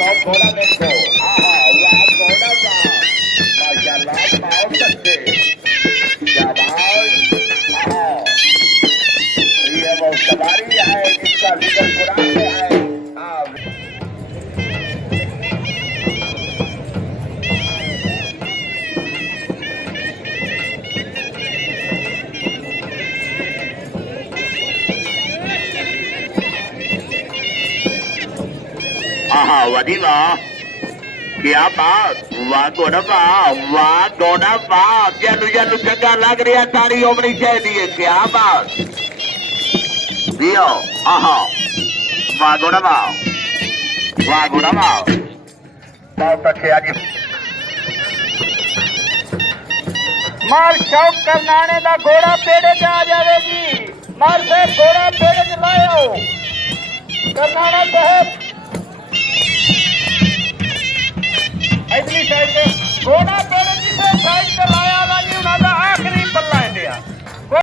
लो घोड़ा देखो। वाह घोड़ा वाह, माशाल्लाह बहुत अच्छे, शाबाश। ये वो सवारी है जिसका जिक्र कुरान में है। वधी वाह, क्या बात, वाह घोड़ा वाह, जलू जलू चंगा लग रहा, तारी होनी चाहिए, क्या बात। दियो वाह घोड़ा वाह, बहुत अच्छे। आज मार शौक करनाने का घोड़ा पेड़े च आ जाएगी। मार से घोड़ा पेड़े च लाओ करनाना साहब।